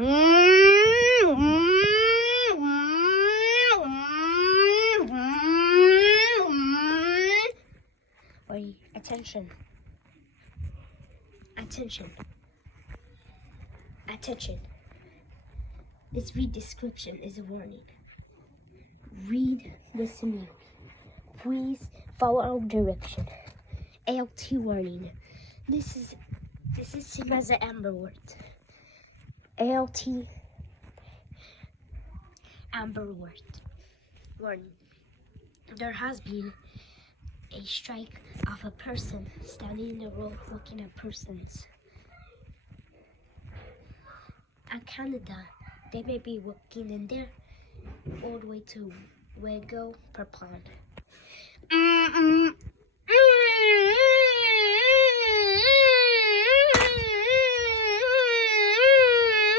Wait, attention. Attention. Attention. This read description is a warning. Read, listen, please follow our direction. ALT warning. This is seen as an Amber Word. ALT Amber Word warning. There has been a strike of a person standing in the road looking at persons. At Canada, they may be working in there all the way to Wego, Purpon.